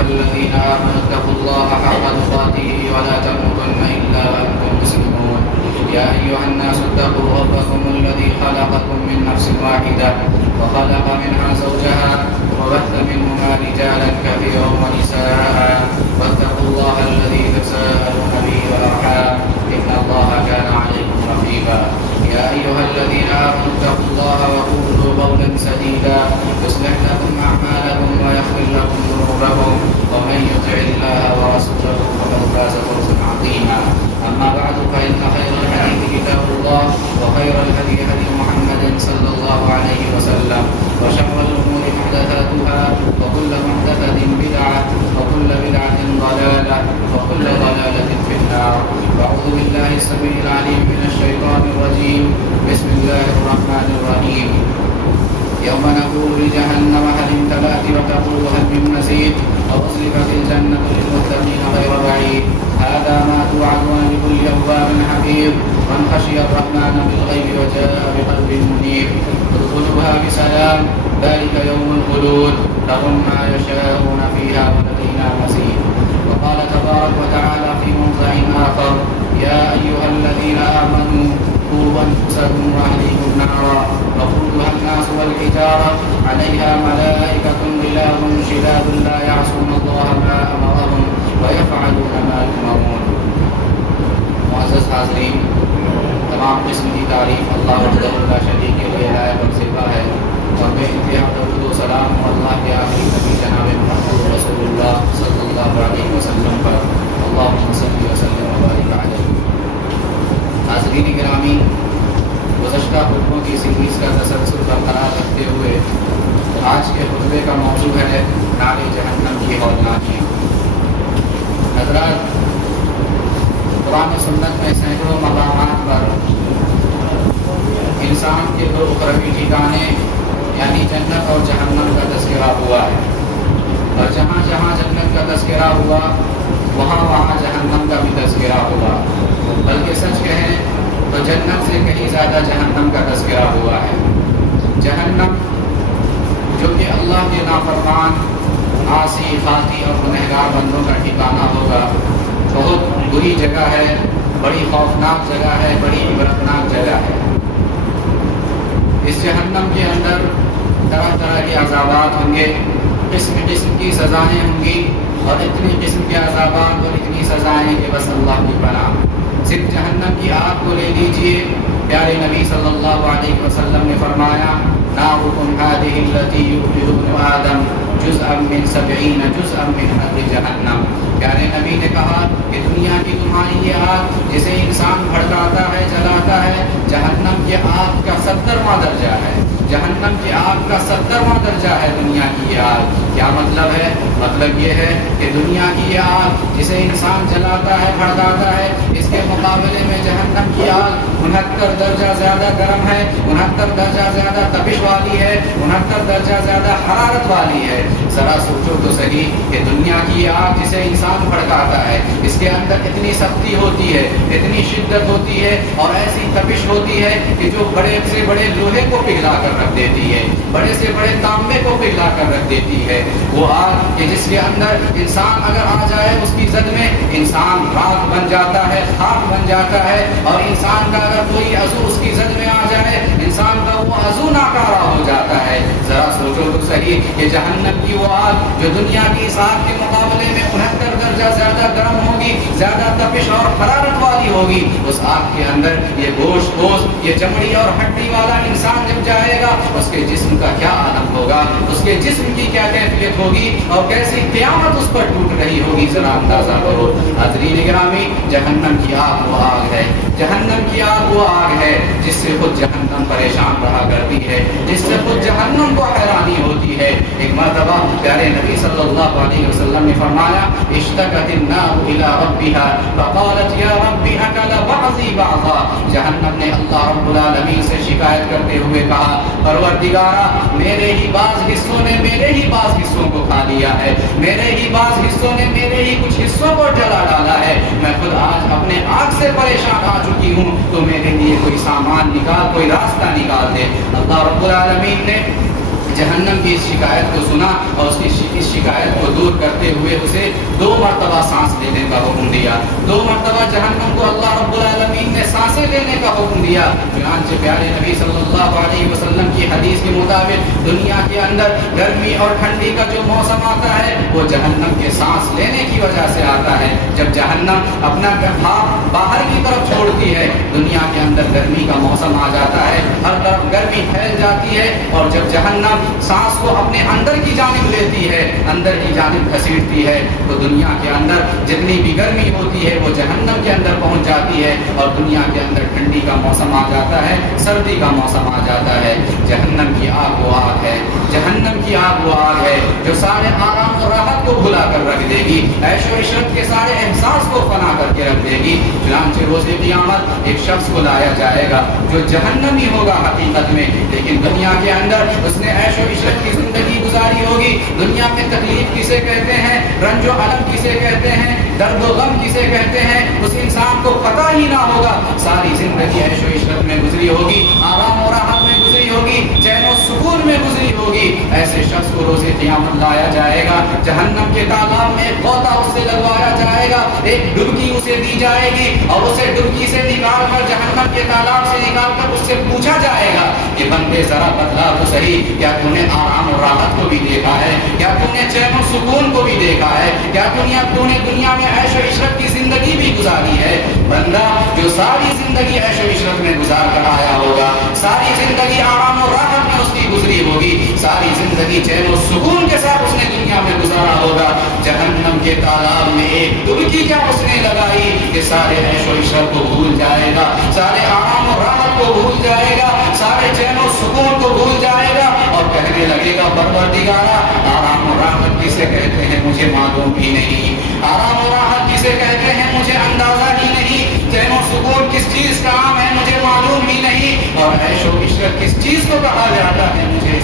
أيها الذين آمنوا اتقوا الله حق تقاته ولا تموتن إلا وأنتم مسلمون. يا أيها الناس اتقوا ربكم الذي خلقكم من نفس واحدة وخلق منها زوجها وبث منهما رجالا كثيرا ونساء واتقوا الله الذي تساءلون به والأرحام إن الله كان عليكم رقيبا. يا أيها الذين آمنوا اتقوا الله وقولوا قولا سديدا يصلح لكم أعمالكم ويغفر لكم ذنوبكم ومن يطع الله ورسوله فقد فاز فوزا عظيما. أما بعد فإن خير الحديث كتاب الله وخير الهدي هدي محمد صلى الله عليه وسلم وشر الأمور محدثاتها وكل محدثة بدعة وكل بدعة ضلالة وكل ضلالة في النار. أعوذ بالله السميع العليم من الشيطان الرجيم. بسم الله الرحمن الرحيم. يوم نقول لجهنم هل امتلأت وتقول هل من مزيد وأزلفت الجنة للمتقين غير بعيد. هذا ما توعدون لكل أواب حفيظ من خشي الرحمن بالغيب وجاء بقلب منيب. ادخلوها بسلام ذلك يوم الخلود لهم ما يشاءون فيها ولدينا مزيد. وقال تبارك وتعالى في موضع آخر يا أيها الذين آمنوا قوا أنفسكم وأهليكم نارا وقودها الناس والحجارة عليها ملائكة غلاظ شداد لا يعصون الله ما أمرهم ويفعلون ما يؤمرون. معزز حاضرین، تمام قسم کی تعریف اللہ وحدہ لا شریک کے لیے ہے اور صفا ہے، اور بے انتہا درود و سلام اللہ کے آخری نبی جناب محمد رسول اللہ صلی اللہ علیہ وسلم پر اللہم صلی وسلم وبارک علیہ. حاضرین گرامی، گزشتہ خطبوں کی سیریز کا تسلسل برقرار رکھتے ہوئے آج کے خطبے کا موضوع ہے نار جہنم کی ہولناکیاں. حضرات، قرآن و سنت میں سینکڑوں مقامات پر انسان کے دو اخروی ٹھکانے یعنی جنت اور جہنم کا تذکرہ ہوا ہے، اور جہاں جہاں جنت کا تذکرہ ہوا وہاں وہاں جہنم کا بھی تذکرہ ہوا. بلکہ سچ کہیں تو جنت سے کہیں زیادہ جہنم کا تذکرہ ہوا ہے. جہنم جو کہ اللہ کے نافرمان، عاصی، خاطی اور گنہگار بندوں کا ٹھکانہ ہوگا، بہت بری جگہ ہے، بڑی خوفناک جگہ ہے، بڑی عبرتناک جگہ ہے. اس جہنم کے اندر طرح طرح کے عذابات ہوں گے، قسم قسم کی سزائیں ہوں گی، اور اتنی قسم کے عذابات اور اتنی سزائیں کہ بس اللہ کی پناہ. صرف جہنم کی آگ کو لے لیجئے، پیارے نبی صلی اللہ علیہ وسلم نے فرمایا نارکم هذه التي يوقد ابن آدم جزءا من 70 جزءا من حر جہنم. پیارے نبی نے کہا کہ دنیا کی تمہاری یہ آگ جسے انسان بھڑکاتا ہے، جلاتا ہے، جہنم کی آگ کا 70واں درجہ ہے. جہنم کی آگ کا 70واں درجہ ہے دنیا کی یہ آگ. کیا مطلب ہے؟ مطلب یہ ہے کہ دنیا کی یہ آگ جسے انسان جلاتا ہے، بھڑکاتا ہے، اس کے مقابلے میں جہنم کی آگ 69 درجہ زیادہ گرم ہے، 69 درجہ زیادہ تپش والی ہے، 69 درجہ زیادہ حرارت والی ہے. ذرا سوچو تو صحیح کہ دنیا کی یہ آگ جسے انسان بھڑکاتا ہے، اس کے اندر اتنی سختی ہوتی ہے، اتنی شدت ہوتی ہے، اور ایسی تپش ہوتی ہے کہ جو بڑے سے بڑے لوہے کو پگھلا کر رکھ دیتی ہے، بڑے سے بڑے تانبے کو پگھلا کر رکھ دیتی ہے. وہ آگ کہ جس کے اندر انسان اگر آ جائے اس کی زد میں انسان راکھ بن جاتا ہے، خاک بن جاتا ہے، اور انسان کا اگر کوئی عضو اس کی زد میں آ جائے انسان کا وہ عضو ناکارہ ہو جاتا ہے. ذرا سوچو تو صحیح کہ جہنم کی وہ آگ جو دنیا کی اس آگ کے مقابلے میں 69 درجہ زیادہ گرم ہوگی، زیادہ تپش اور حرارت والی ہوگی، اس آگ کے اندر یہ گوشت، یہ چمڑی اور ہڈی والا انسان جب جائے گا اس کے جسم کا کیا عالم ہوگا، اس کے جسم کی کیا کیفیت ہوگی، اور کیسی قیامت اس پر ٹوٹ رہی ہوگی. ذرا اندازہ کرو. حاضرین گرامی، جہنم کی آگ وہ آگ ہے، جہنم کی آگ وہ آگ ہے جس سے خود جہنم پریشان رہا کرتی ہے، جس سے خود جہنم کو حیرانی ہوتی ہے. ایک مرتبہ پیارے نبی صلی اللہ علیہ وسلم نے فرمایا اشتکت النار الى ربها فقالت یا رب اکل بعضی بعضا. جہنم نے اللہ رب العالمین سے شکایت کرتے ہوئے کہا پروردگارا، میرے ہی بعض حصوں نے میرے ہی بعض حصوں کو کھا لیا ہے، میرے ہی بعض حصوں نے میرے ہی کچھ حصوں کو جلا ڈالا ہے، میں خود آج اپنے آگ سے پریشان آ چکی ہوں، تو میرے لیے کوئی سامان نکال، کوئی راستہ نکال دے. اللہ رب العالمین نے جہنم کی اس شکایت کو سنا اور اس شکایت کو دور کرتے ہوئے اسے 2 مرتبہ سانس لینے کا حکم دیا. 2 مرتبہ جہنم کو اللہ رب العالمین نے سانسیں لینے کا حکم دیا. چنانچہ پیارے نبی صلی اللہ علیہ وسلم کی حدیث کے مطابق دنیا کے اندر گرمی اور ٹھنڈی کا جو موسم آتا ہے وہ جہنم کے سانس لینے کی وجہ سے آتا ہے. جب جہنم اپنا بھاپ باہر کی طرف چھوڑتی ہے دنیا کے اندر گرمی کا موسم آ جاتا ہے, ہر طرف گرمی پھیل جاتی ہے, اور جب جہنم سانس کو اپنے اندر کی جانب لیتی ہے, اندر کی جانب گھسیٹتی ہے, تو دنیا کے اندر جتنی بھی گرمی ہوتی ہے وہ جہنم کے اندر پہنچ جاتی ہے, اور دنیا کے اندر ٹھنڈی کا موسم آ جاتا ہے, سردی کا موسم آ جاتا ہے. جہنم کی آگ وہ آگ ہے, جہنم کی آگ وہ آگ ہے جو سارے آرام اور راحت کو بھلا کر رکھ دے گی, عیش و عشرت کے سارے احساس کو فنا کر کے رکھ دے گی. چنانچہ روز قیامت ایک شخص کو لایا جائے گا جو جہنمی ہوگا حقیقت میں, لیکن دنیا کے اندر اس نے عیش و عشرت کی زندگی گزاری ہوگی. دنیا میں تکلیف کسے کہتے ہیں, رنج و الم کسے کہتے ہیں, درد و غم کسے کہتے ہیں, اس انسان کو پتہ ہی نہ ہوگا. ساری زندگی عیش و عشرت میں گزری ہوگی, آرام و راحت میں گزری ہوگی, چین و سکون میں گزری ہوگی. ایسے شخص کو روز قیامت لایا جائے گا, جہنم کے تالاب میں ایک غوطہ اس سے لگوایا جائے گا, ایک ڈبکی اسے دی جائے گی, اور اسے ڈبکی سے نکال کر جہنم کے تالاب سے نکال کر اس سے پوچھا جائے گا کہ بندے ذرا بدلا تو صحیح, کیا تم نے آرام اور راحت کو بھی دیکھا ہے, کیا تم نے چین و سکون کو بھی دیکھا ہے, کیا تم نے دنیا میں عیش و عشرت کی زندگی بھی گزاری ہے. بندہ جو ساری زندگی عیش و عشرت میں گزار کر آیا ہوگا, ساری زندگی آرام اور راحت میں اس کی گزری ہوگی, ساری زندگی چین و سکون کے ساتھ اس نے دنیا میں گزارا ہوگا, جہنم کے تالاب میں ایک ڈبکی کیا اس نے لگائی کہ سارے عیش و عشرت کو بھول جائے گا, سارے آرام اور راحت کو بھول جائے گا, سارے چین و سکون کو بھول جائے گا, اور کہنے لگے گا پروردگارا آرام و راحت کسے کہتے ہیں مجھے معلوم بھی نہیں, آرام و راحت کسے کہتے ہیں مجھے اندازہ ہی نہیں, چین و سکون کس چیز کا نام ہے مجھے معلوم ہی نہیں, اور عیش و عشرت کس چیز کو کہا جاتا ہے مجھے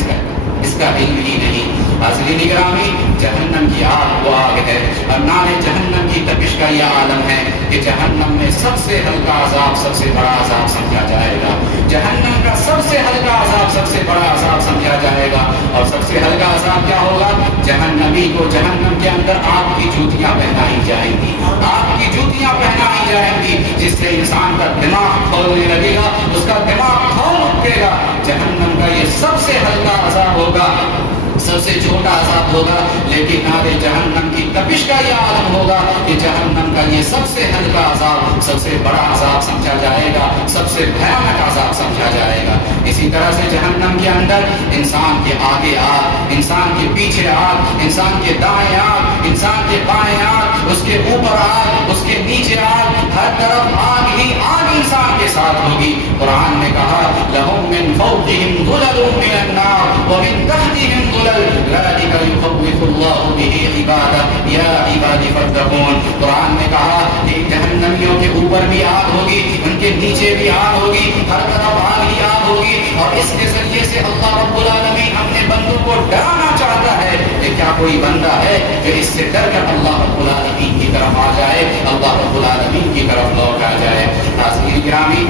اس کا علم ہی نہیں. حاضرین گرامی, جہنم کی آگ وہ آگ ہے, اور نار جہنم کی تپش کا یہ عالم ہے کہ جہنم میں سب سے ہلکا عذاب سب سے بڑا عذاب سمجھا جائے گا, جہنم کا سب سے ہلکا عذاب سب سے بڑا عذاب سمجھا جائے گا. اور سب سے ہلکا عذاب کیا ہوگا, جہنمی کو جہنم کے اندر آگ کی جوتیاں پہنائی جائیں گی, آگ کی جوتیاں پہنائی جائیں گی, جس سے انسان کا دماغ کھولنے لگے گا, اس کا دماغ کھول اٹھے گا. جہنم کا یہ سب سے ہلکا عذاب ہوگا, سب سے چھوٹا عذاب ہوگا, لیکن نار جہنم کی تپش کا یہ عالم ہوگا کہ جہنم کا یہ سب سے ہلکا عذاب سب سے بڑا عذاب سمجھا جائے گا, سب سے بھیانک عذاب سمجھا جائے گا. اسی طرح سے جہنم کے اندر انسان کے آگے آگ, انسان کے پیچھے آگ, انسان کے دائیں آگ, انسان کے بائیں آگ, اس کے اوپر آگ, اس کے نیچے آگ, ہر طرف آگ ہی آگ انسان کے ساتھ ہوگی. قرآن نے کہا لَهُم مِّن فَوْقِهِمْ ظُلَلٌ مِّنَ النَّارِ وَمِن تَحْتِهِمْ ظُلَلٌ ذَلِكَ يُخَوِّفُ اللَّهُ بِهِ عِبَادَهُ يَا عِبَادِ فَاتَّقُونِ. قرآن نے کہا کہ جہنمیوں کے اوپر بھی آگ ہوگی, ان کے نیچے بھی آگ ہوگی, ہر طرف آگ ہی آگ ہوگی, اور اس کے ذریعے سے اللہ رب العالمین اپنے بندوں کو ڈرانا چاہتا ہے کہ کیا کوئی بندہ ہے جو اس سے ڈر کر اللہ رب العالمین کی طرف آ جائے, اللہ رب العالمین کی طرف لوٹ آ جائے. حاضرین گرامی,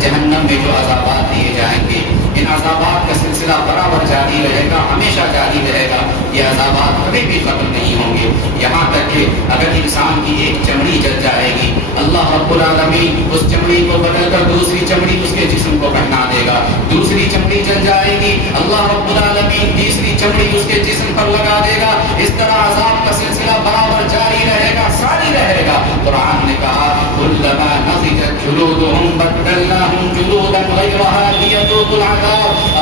جہنم میں جو عذابات دیے جائیں گے, ان عذابات کا سلسلہ برابر جاری رہے گا, ہمیشہ جاری رہے گا. یہ عذابات کبھی بھی ختم نہیں ہوں گے, یہاں تک کہ اگر انسان کی ایک چمڑی جل جائے گی, اللہ رب العالمین اس چمڑی کو بدل کر دوسری چمڑی اس کے جسم کو پہنا دے گا. دوسری چمڑی جل جائے گی, اللہ رب العالمین تیسری چمڑی اس کے جسم پر لگا دے گا. اس طرح عذاب کا سلسلہ برابر جاری رہے گا, ساری رہے گا. قرآن نے کہا كُلَّمَا نَضِجَتْ جُلُودُهُمْ بَدَّلْنَاهُمْ جُلُودًا غَيْرَهَا لِيَذُوقُوا الْعَذَابَ.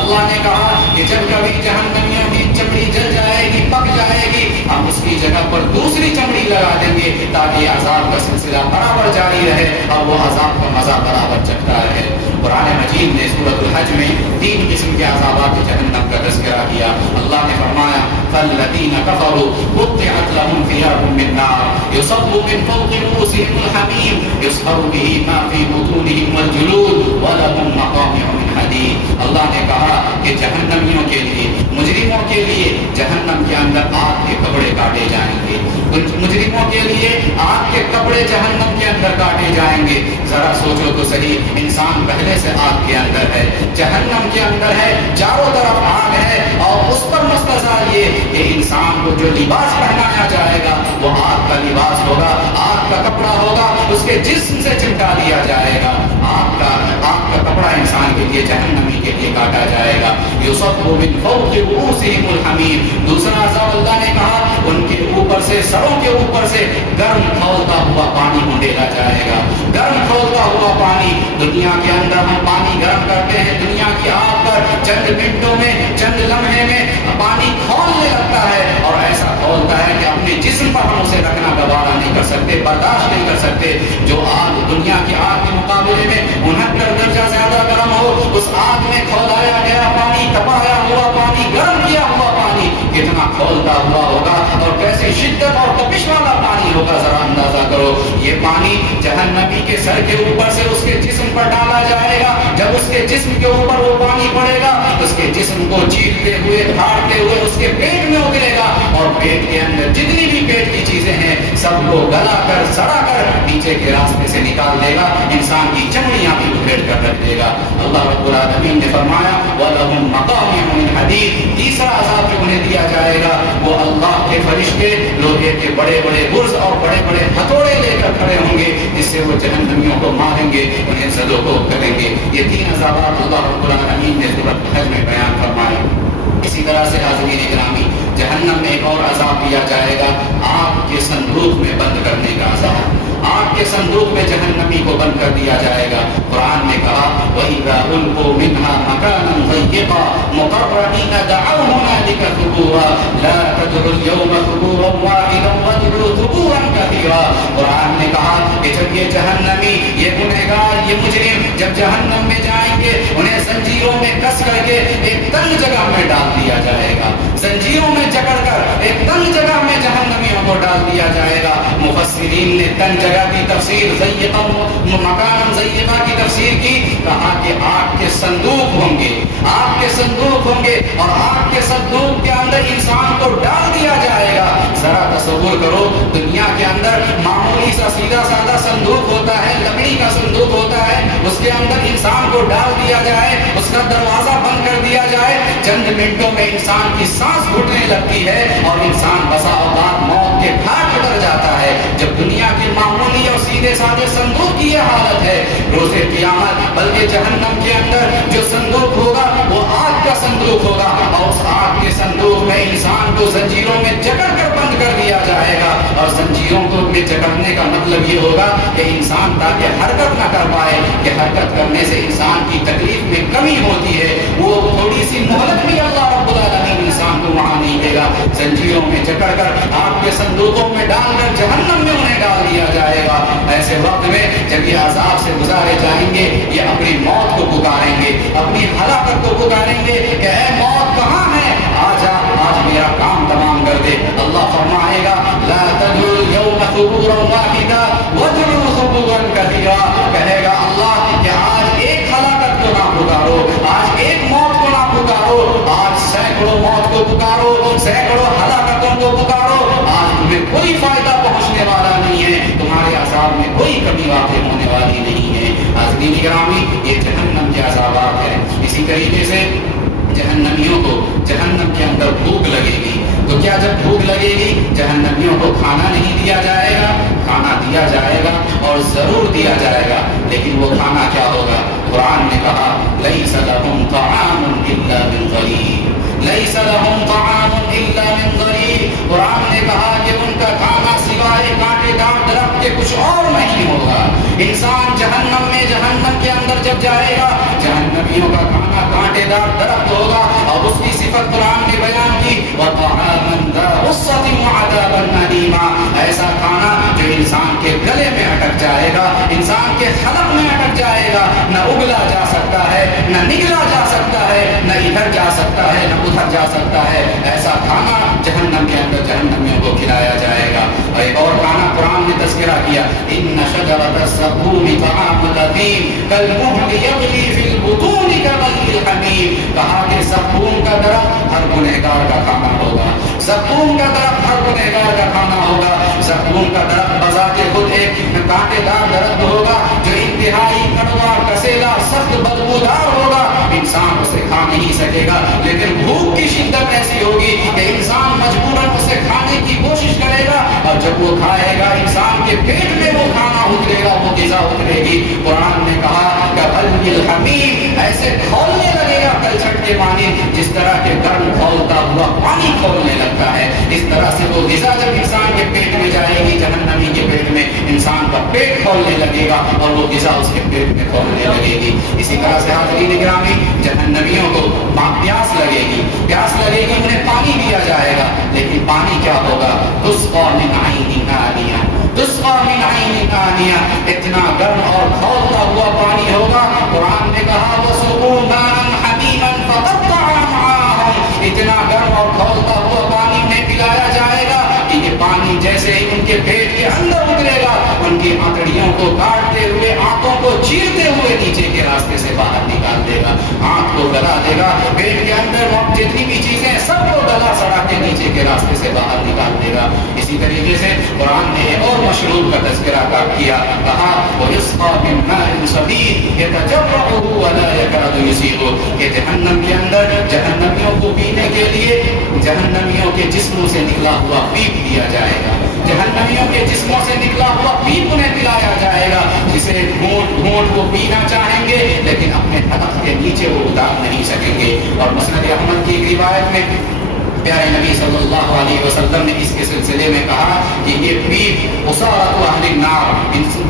اللہ نے کہا کہ جب کبھی جہنمیوں کی چمڑی جل جائے گی, پک جائے گی, ہم اس کی جگہ پر دوسری چمڑی لگا دیں گے تاکہ عذاب کا سلسلہ برابر جاری رہے اور وہ عذاب کا مزہ برابر چکھتا رہے. قرآن مجید نے سورۃ الحج میں 3 قسم کے عذابات جہنم کا تذکرہ کیا. اللہ نے فرمایا فَالَّذِينَ كَفَرُوا قُطِّعَتْ لَهُمْ ثِيَابٌ مِّن نَّارٍ يُصَبُّ مِن فَوْقِ رُءُوسِهِمُ الْحَمِيمُ يُصْهَرُ بِهِ مَا فِي بُطُونِهِمْ وَالْجُلُودُ وَلَهُم مَّقَامِعُ مِنْ حَدِيدٍ. اللہ نے کہا کہ جہنمیوں کے لیے, مجرموں کے لیے جہنم کے اندر آگ کے کپڑے کاٹے جائیں گے, مجرموں کے لیے آگ کے کپڑے جہنم کے اندر کاٹے جائیں گے۔ ذرا سوچو تو صحیح، انسان پہلے سے آگ کے اندر ہے، جہنم کے اندر ہے، چاروں طرف آگ ہے، اور اس پر مستضا یہ کہ انسان کو جو لباس پہنایا جائے گا وہ آگ کا لباس ہوگا، آگ کا کپڑا ہوگا، اس کے جسم سے چمٹا دیا جائے گا۔ آگ کا کپڑا انسان کے لیے جہنمی کے لیے کاٹا جائے گا۔ یصب من فوق رؤوسہم الحمیم، دوسرا عذاب اللہ نے کہا ان کے اوپر سے، سروں کے اوپر سے گرم کھولتا ہوا پانی منڈیلا جائے گا۔ گرم کھولتا ہوا پانی، دنیا کے اندر ہم پانی گرم کرتے ہیں، دنیا کی آگ پر چند منٹوں میں، چند لمحے میں پانی کھولنے لگتا ہے، اور ایسا کھولتا ہے کہ اپنے جسم پر ہم اسے رکھنا گوارا نہیں کر سکتے، برداشت نہیں کر سکتے۔ جو آگ دنیا کی آگ کے مقابلے میں 69 درجہ زیادہ گرم ہو، اس آگ میں کھولایا گیا پانی، تپایا ہوا پانی، گرم کیا ہوا پانی کتنا کھولتا ہوا ہوگا اور کیسی شدت اور تپش والا پانی ہوگا، ذرا اندازہ کرو۔ یہ پانی جہنمی کے سر کے اوپر سے اس کے جسم پر ڈالا جائے گا، جب اس کے جسم کے اوپر وہ پانی پڑے گا، اس کے جسم کو چیرتے ہوئے، پھاڑتے ہوئے اس کے پیٹ میں اترے گا، اور پیٹ کے اندر جتنی بھی پیٹ کی چیزیں ہیں سب کو گلا کر، سڑا کر نیچے کے راستے سے نکال دے گا، انسان کی چمڑیاں بھی ادھیڑ کر رکھ دے گا۔ اللہ رب العالمین نے فرمایا وَلَهُمْ مَقَامِعُ مِنْ حَدِيدٍ، تیسرا عذاب جو انہیں دیا جائے گا وہ اللہ کے فرشتے لوہے کے بڑے بڑے برز اور بڑے بڑے ہتھوڑے لے کر کھڑے ہوں گے، جس سے وہ جہنمیوں کو ماریں گے، انہیں زد و کوب کریں گے۔ یہ 3 عذابات اللہ رب العالمین نے سورۃ حج میں بیان فرمائے۔ اسی طرح سے حاضرین گرامی، جہنم میں ایک اور عذاب دیا جائے گا، آگ کے صندوق میں بند کرنے کا عذاب۔ آگ کے صندوق میں جہنمی کو بند کر دیا جائے گا۔ قرآن نے کہا وَإِذَا أُلْقُوا مِنْهَا مَكَانًا ضَيِّقًا مُقَرَّنِينَ دَعَوْا هُنَالِكَ ثُبُورًا لَا تَدْعُوا الْيَوْمَ ثُبُورًا وَاحِدًا وَادْعُوا ثُبُورًا كَثِيرًا۔ قرآن نے کہا کہ جب یہ جہنمی، یہ گنہگار، یہ مجرم جب جہنم میں جائیں گے، انہیں زنجیروں میں کس کر کے ایک تنگ جگہ میں ڈال دیا جائے گا، زنجیروں میں جکڑ کر ایک تنگ جگہ میں جہنمیوں کو ڈال دیا جائے گا۔ مفسرین نے تنگ جگہ کی تفسیر ضیقہ، مکان ضیقہ کی تفسیر کی، کہا کہ آگ کے صندوق ہوں گے، آگ کے صندوق ہوں گے، اور آگ کے صندوق کے اندر انسان کو ڈال دیا جائے گا۔ ذرا تصور کرو، دنیا کے اندر معمولی سا سیدھا سادہ صندوق ہوتا ہے، لکڑی کا صندوق ہوتا ہے، اس کے اندر انسان کو ڈال دیا جائے، اس کا دروازہ بند کر دیا جائے، چند منٹوں میں انسان کی سانس گھٹنے لگتی ہے اور انسان بسا اوقات موت کے گھاٹ اتر جاتا ہے۔ جب دنیا کے معمولی اور سیدھے سادے صندوق کی یہ حالت ہے، روز قیامت بلکہ جہنم کے اندر جو صندوق ہوگا وہ آگ کا صندوق ہوگا، اور اس آگ کے صندوق میں انسان کو زنجیروں میں جکڑ کر بند کر دیا جائے گا، اور زنجیروں کو میں جکڑنے کا مطلب یہ ہوگا کہ انسان تاکہ حرکت نہ کر پائے، کہ حرکت کرنے سے انسان کی تکلیف میں کمی ہوتی ہے، وہ تھوڑی سی مہلت بھی اللہ رب العالمین انسان کو وہاں نہیں دے گا، زنجیروں میں جکڑ کر آگ کے صندوقوں میں ڈال کر جہنم میں انہیں ڈال دیا جائے گا۔ ایسے وقت میں جب یہ عذاب سے گزارے جائیں گے، یہ اپنی موت کو پکاریں گے، اپنی ہلاکت کو پکاریں گے کہ اے موت کہاں ہے، آجا، آج میرا کام تمام کر دے۔ اللہ فرمائے گا لا تدعوا اليوم ثبورا واحدا وادعوا ثبورا كثيرا، کہے گا اللہ کہ آج ایک ہلاکت کو نہ پکارو، آج ایک موت کو نہ پکارو، آج سینکڑوں موت کو پکارو، سینکڑوں ہلاکتوں کو پکارو، آج تمہیں کوئی فائدہ پہنچنے والا نہیں ہے، تمہارے عذاب میں کوئی کمی واقع ہونے والی نہیں ہے۔ حاضرین گرامی، یہ جہنم کے عذابات ہیں۔ اسی طریقے سے جہنمیوں کو جہنم کے اندر بھوک لگے گی، تو کیا جب بھوک لگے گی جہنمیوں کو کھانا نہیں دیا جائے گا؟ کھانا دیا جائے گا، اور ضرور دیا جائے گا، لیکن وہ کھانا کیا ہوگا؟ قرآن نے کہا لَيْسَ لَهُمْ طَعَامٌ إِلَّا مِنْ ضَرِيعٍ، لَيْسَ لَهُمْ طَعَامٌ إِلَّا مِنْ ضَرِيعٍ۔ قرآن نے کہا کہ ان کا کھانا سوائے کانٹے دار درخت کے کچھ اور نہیں ہوگا۔ انسان جہنم میں، جہنم کے اندر جب جائے گا، جہنمیوں کا کھانا کانٹے دار درخت ہوگا، اور اس کی صفت قرآن نے بیان کی وَطَعَامًا ذَا غُصَّةٍ وَعَذَابًا أَلِيمًا، ایسا کھانا جو انسان کے گلے میں اٹک جائے گا، انسان کے حلق میں اٹک جائے گا، نہ اگلا جا سکتا ہے، نہ نگلا جا سکتا ہے، نہ ادھر جا سکتا ہے، نہ ادھر جا سکتا ہے، ایسا کھانا جہنم کے اندر جہنمیوں کو کھلایا جائے گا۔ اور ایک اور کھانا قرآن نے تذکرہ کیا إِنَّ شَجَرَةَ الزَّقُّومِ طَعَامُ الْأَثِيمِ كَالْمُهْلِ يَغْلِي فِي الْبُطُونِ كَغَلْيِ الْحَمِيمِ، کہا کہ زقوم کا درخت ہر گنہگار کا کھانا ہوگا، زقوم کا درخت ہر گنہگار کا کھانا ہوگا، ایسی ہوگی کہ انسان مجبوراً اسے کھانے کی کوشش کرے گا، اور جب وہ کھائے گا انسان کے پیٹ میں وہ کھانا اترے گا، وہ غذا اترے گی۔ قرآن نے کہا کہ غلی الحمیم، ایسے کھولنے لگے گا کلچھٹ کے پانی، جس طرح کے گرم کھولتا ہوا پانی کھولنے لگتا ہے، اس طرح سے وہ غذا جب انسان کے پیٹ میں جائے گی، جہنمی کے پیٹ میں، انسان کا پیٹ کھولنے لگے گا اور وہ غذا اس کے پیٹ میں کھولنے لگے گی۔ اسی طرح سے حاضرین گرامی، جہنمیوں کو پیاس لگے گی، پیاس لگے گی، انہیں پانی دیا جائے گا، لیکن پانی کیا ہوگا؟ تسقى من عین آنیہ، تسقى من عین آنیہ، اتنا گرم اور کھولتا ہوا پانی ہوگا۔ قرآن نے کہا وسقوا ماء حمیما فقطع امعاءهم، اتنا گرم اور کھولتا ہوا پانی انہیں پلایا جائے گا کہ یہ پانی جیسے ہی ان کے پیٹ کے اندر اترے گا، ان کی آنتڑیوں کو کاٹتے ہوئے، آنتوں کو چیرتے ہوئے نیچے کے راستے سے باہر نکال دے گا، آنت کو گلا دے گا، پیٹ کے اندر جتنی بھی چیزیں سب کو گلا سڑا کے نیچے کے راستے سے باہر نکال دے گا۔ اسی طریقے سے قرآن نے ایک اور مشروب کا تذکرہ کیا، کہا وَيُسْقَى مِن مَاءٍ صَدِيدٍ يَتَجَرَّعُهُ وَلَا يَكَادُ يُسِيغُهُ، کہ جہنم کے اندر جہنمیوں کو پینے کے لیے جہنمیوں کے جسموں سے نکلا ہوا پیپ دیا جائے گا، جہنمیوں کے جسموں سے نکلا ہوا پیپ انہیں پلایا جائے گا، جسے گھونٹ گھونٹ وہ پینا چاہیں گے لیکن اپنے حلق کے نیچے وہ اتار نہیں سکیں گے۔ اور مسند احمد کی ایک روایت میں پیارے نبی صلی اللہ علیہ وسلم نے اس کے سلسلے میں کہا کہ یہ پیپ عصارۃ اہل النار،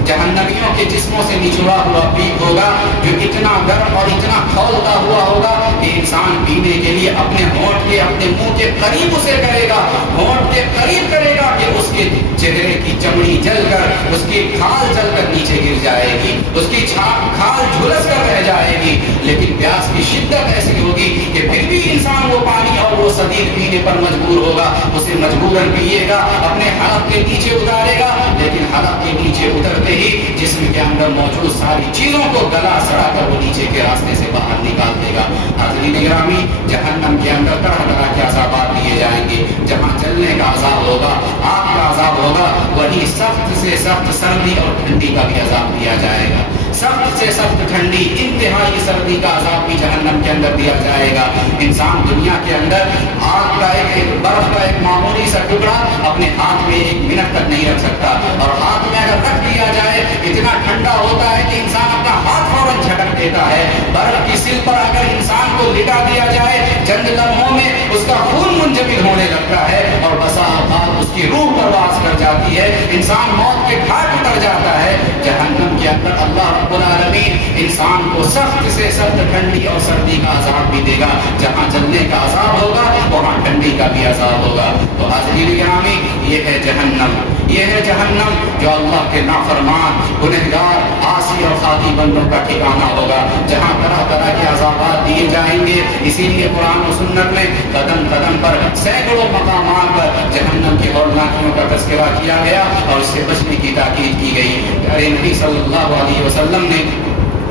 جہنمیوں کے جسموں سے نچوڑا ہوا پیپ ہوگا، جو اتنا گرم اور اتنا کھولتا ہوا ہوگا کہ انسان پینے کے لیے اپنے ہونٹ کے، اپنے منہ کے قریب اسے کرے گا، ہونٹ کے قریب کرے گا کہ اس کے چہرے کی چمڑی جل کر، اس کی کھال جل کر نیچے گر جائے گی، اس کی کھال جھلس کر رہ جائے گی، لیکن پیاس کی شدت ایسی ہوگی کہ پھر بھی انسان وہ پانی اور وہ سدید پینے پر مجبور ہوگا، اسے مجبوراً پیے گا، اپنے حلق کے نیچے اتارے گا، لیکن حلق کے نیچے اترتے ہی جسم کے اندر موجود ساری چیزوں کو گلا سڑا کر وہ نیچے کے راستے سے باہر نکال دے گا۔ حاضرین گرامی، جہنم کے اندر طرح طرح کے عذابات دیے جائیں گے، جہاں جلنے کا عذاب ہوگا، آگ کا عذاب ہوگا، وہیں سخت سے سخت سردی اور ٹھنڈی کا بھی عذاب دیا جائے گا، سخت سے سخت ٹھنڈی، انتہائی سردی کا عذاب بھی جہنم کے اندر دیا جائے گا۔ انسان دنیا کے اندر آگ کا ایک برف کا ایک معمولی سا ٹکڑا اپنے ہاتھ میں ایک منٹ تک نہیں رکھ سکتا، اور ہاتھ میں اگر رکھ دیا جائے اتنا ٹھنڈا ہوتا ہے کہ انسان اپنا ہاتھ فوراً جھٹک دیتا ہے۔ برف کی سل پر اگر انسان کو لٹا دیا جائے چند لمحوں میں اس کا خون منجمد ہونے لگتا ہے، اور بسا اوقات اس کی روح پرواز کر جاتی ہے، انسان موت کے گھاٹ اتر جاتا ہے۔ جہنم کے اندر اللہ رب العالمین انسان کو سخت سے سخت ٹھنڈی اور سردی کا عذاب بھی دے گا، جہاں جلنے کا عذاب ہوگا وہاں ٹھنڈی کا بھی عذاب ہوگا۔ تو حاضرین گرامی، یہ ہے جہنم، یہ ہے جہنم جو اللہ کے نافرمان، گنہگار، عاصی اور خاطی بندوں کا ٹھکانہ ہوگا، جہاں طرح طرح کے عذابات دیے جائیں گے۔ اسی لیے قرآن و سنت میں قدم قدم پر، سینکڑوں مقامات پر جہنم کی ہولناکیوں کا تذکرہ کیا گیا اور اس سے بچنے کی تاکید کی گئی۔ پیارے نبی صلی اللہ علیہ وسلم نے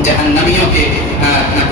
جہنمیوں کے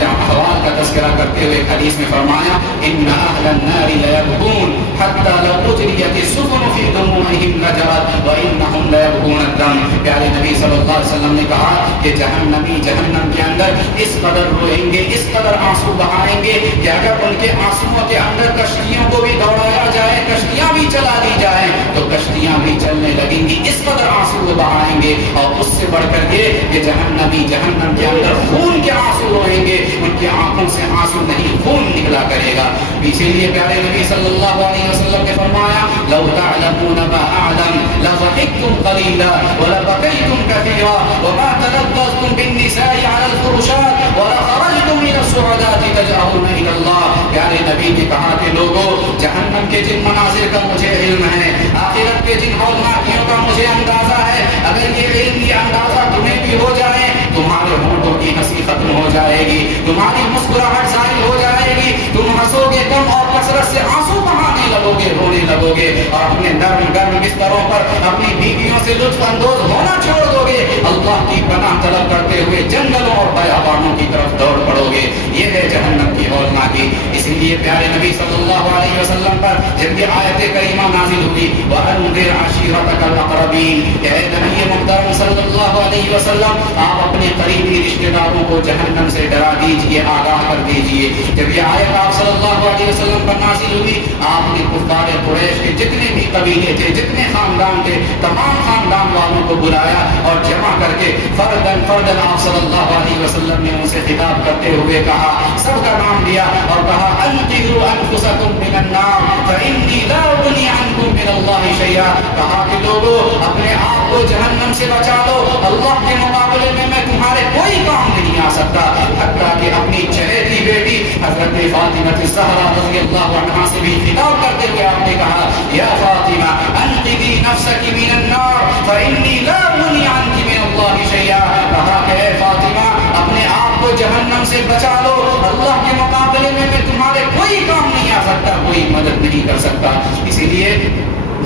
احوال کا تذکرہ کرتے ہوئے حدیث میں فرمایا ان اہل النار لیبکون حتی لو اجریت السفن فی دموعہم لجرت وانہم لیبکون الدم۔ پیارے نبی صلی اللہ علیہ وسلم نے کہا کہ جہنمی جہنم کے اندر اس قدر روئیں گے، اس قدر آنسو بہائیں گے کہ اگر ان کے آنسوؤں کے اندر کشتیوں کو بھی دوڑایا جائے، کشتیاں بھی چلا دی جائیں تو کشتیاں بھی چلنے لگیں گی، اس قدر آنسو وہ بہائیں گے۔ اور اس سے بڑھ کر یہ کہ جہنمی جہنم کے اندر خون کے آنسو روئیں گے، ان کی آنکھوں سے آنسو نہیں خون نکلا کرے گا۔ اسی لیے پیارے نبی صلی اللہ علیہ وسلم نے فرمایا لو تعلمون ما اعلم لضحكتم قليلا ولبكيتم كثيرا وما تلذذتم بالنساء على الفرشات ولخرجتم من الصعودات تجأرون الى الله۔ پیارے نبی نے کہا کہ لوگوں، جہنم کے جن مناظر کا مجھے علم ہے، آخرت کے جن ہولناکیوں کا مجھے اندازہ ہے، اگر یہ علم، یہ اندازہ تمہیں بھی ہو جائے، تمہارے ہونٹوں کی ہنسی ختم ہو جائے گی، تمہاری مسکراہٹ ظاہر ہو جائے گی، تم ہنسو گے کم اور کثرت سے آنسو بہانے لگو گے، رونے لگو گے، اور اپنے نرم گرم بستروں پر اپنی بیویوں سے لطف اندوز ہونا چھوڑ دو گے، اللہ کی پناہ طلب کرتے ہوئے جنگلوں اور بیابانوں کی طرف دوڑ پڑو گے۔ یہ ہے جہنم کی ہولناکی۔ اسی لیے پیارے نبی صلی اللہ علیہ وسلم پر جب یہ آیت کریمہ نازل ہوئی وَأَنذِرْ عَشِيرَتَكَ الْأَقْرَبِينَ، کہ اے نبی محترم صلی اللہ علیہ وسلم آپ اپنے قریبی رشتہ داروں کو جہنم سے ڈرا دیجئے، آگاہ کر دیجئے۔ جب یہ آیت آپ صلی اللہ علیہ وسلم پر نازل ہوئی، آپ نے کفار قریش کے جتنے بھی قبیلے تھے، جتنے خاندان تھے، تمام خاندان والوں کو بلایا اور جمع کر کے فردن فردن آپ صلی اللہ علیہ وسلم نے ان سے خطاب کرتے ہوئے کہا، سب کا نام لیا اور کہا انقذوا انفسکم من النار فانی لا اغنی عنکم من اللہ شیئا، کہا کہ لوگوں اپنے آپ کو جہنم سے بچا لو، اللہ کے مقابلے میں تمہارے کوئی کام نہیں آ سکتا۔ حتیٰ کہ اپنی چہیتی بیٹی حضرت فاطمہ الزہرا رضی اللہ عنہا سے بھی خطاب کرتے ہوئے آپ نے کہا، یا فاطمہ انقذی نفسک من النار فانی لا اغنی عنک من اللہ شیئا، کہا کہ اے فاطمہ اپنے آپ کو جہنم سے بچا لو، اللہ کے مقابلے میں تمہارے کوئی کام نہیں آ سکتا، کوئی مدد نہیں کر سکتا۔ اسی لیے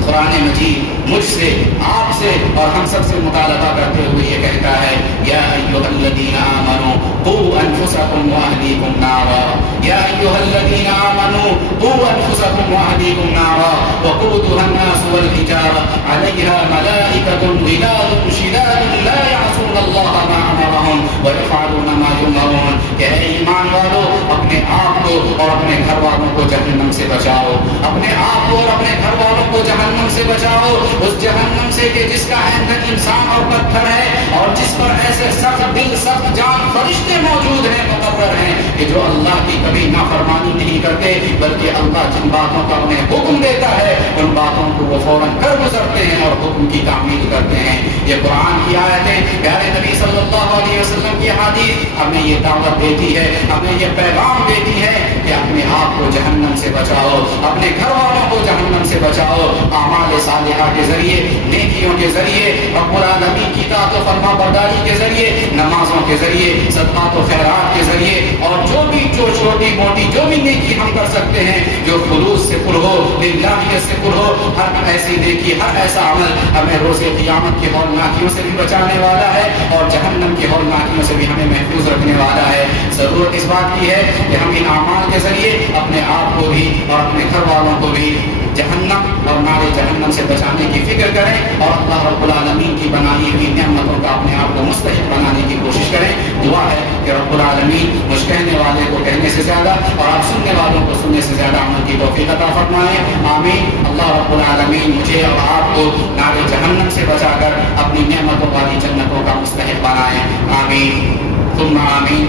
قرآن مجید مجھ سے، آپ سے اور ہم سب سے مطالبہ کرتے ہوئے یہ کہتا ہے، یا ایھا الذین آمنوا قوا انفسکم واہلیکم نارا، یا ایھا الذین آمنوا قوا انفسکم واہلیکم نارا وقودها الناس والحجارہ علیہا ملائکۃ غلاظ شداد لا یعصون اللہ ما امرهم ویفعلون ما یؤمرون، کہ اے ایمان والو اپنے آپ کو اور اپنے گھر والوں کو جہنم سے بچاؤ، اپنے آپ کو اور اپنے گھر والوں کو جہنم سے بچاؤ، اس جہنم سے کہ جس کا ایندھن انسان اور پتھر ہے اور جس پر ایسے سخت دل سخت جان فرشتے موجود ہیں، مقرر ہیں، کہ جو اللہ کی کبھی نافرمانی نہیں کرتے بلکہ اللہ جن باتوں کا انہیں حکم دیتا ہے ان باتوں کو وہ فوراً کر گزرتے ہیں اور حکم کی تعمیل کرتے ہیں۔ یہ قرآن کی آیتیں، پیارے نبی صلی اللہ علیہ وسلم کی حدیث ہمیں یہ دعوت دیتی ہے، ہمیں یہ پیغام دیتی ہے کہ اپنے آپ کو جہنم سے بچاؤ، اپنے گھر والوں کو جہنم سے بچاؤ، اعمال صالحہ کے ذریعے، نیکیوں کے ذریعے، رب العالمین کی اطاعت و فرما برداری کے ذریعے، نمازوں کے ذریعے، صدقات و خیرات کے ذریعے، اور جو چھوٹی موٹی جو بھی نیکی ہم کر سکتے ہیں جو خلوص سے پر ہو، للہیت سے پر ہو، ہر ایسی نیکی، ہر ایسا عمل ہمیں روز قیامت کی ہولناکیوں سے بھی بچانے والا ہے اور جہنم کی ہولناکیوں سے بھی ہمیں محفوظ رکھنے والا ہے۔ ضرورت اس بات کی ہے کہ ہم ان اعمال کے ذریعے اپنے آپ کو بھی اور اپنے گھر والوں کو بھی جہنم اور نار جہنم سے بچانے کی فکر کریں اور اللہ رب العالمین کی بنائی ہوئی نعمتوں کا اپنے آپ کو مستحق بنانے کی کوشش کریں۔ دعا ہے کہ رب العالمین مجھ کہنے والے کو کہنے سے زیادہ اور آپ سننے والوں کو سننے سے زیادہ عمل کی توفیق عطا فرمائے، آمین۔ اللہ رب العالمین مجھے اور آپ کو نار جہنم سے بچا کر اپنی نعمتوں والی جنتوں کا مستحق بنائے، آمین ثم آمین۔